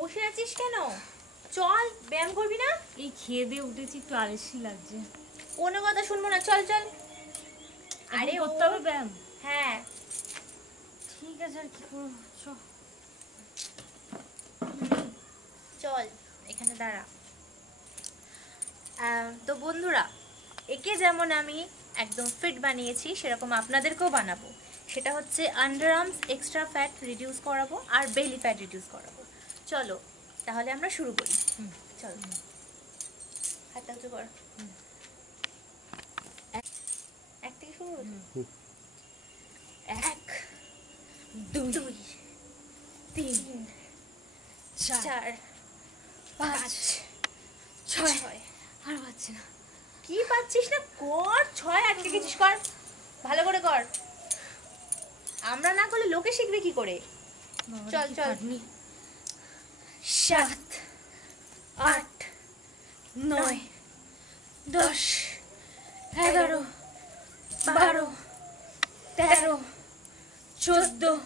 বসে আছিস কেন? চল, ব্যায়াম করবি না? এই খেয়ে দিয়ে উঠেছি, একটু আলসি লাগছে। কোনো কথা শুনবো না, চল চল। আরে করতে হবে ব্যায়াম? হ্যাঁ ঠিক আছে, আর কি করবো, চল, এখানে দাঁড়া। তো বন্ধুরা, একে যেমন আমি একদম ফিট বানিয়েছি, সেরকম আপনাদেরকেও বানাবো। সেটা হচ্ছে under arms extra fat reduce করাবো আর বেলি ফ্যাট রিডিউস করাবো। চলো তাহলে আমরা শুরু করি। চল, হাতটা উঁচু কর। এক থেকে শুরু করি। 1 2 3 4 5 6। আর পাচ্ছি না। কি পাচ্ছিস না? কর, 6 আটকে গেছিস, কর ভালো করে কর। আমরা না করলে লোকে শিখবে কি করে? চল চল। 7 8 9 10 11 12 13 14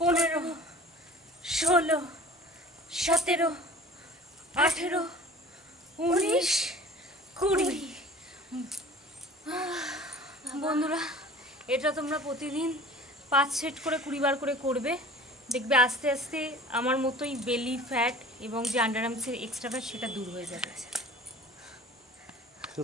15 16 17 18 19 20। বন্ধুরা, এটা তোমরা প্রতিদিন 5 সেট করে 20 বার করে করবে। দেখবে আস্তে আস্তে আমার মতোই বেলি ফ্যাট এবং যে আন্ডার আর্মসের এক্সট্রা ফ্যাট সেটা দূর হয়ে যাবে।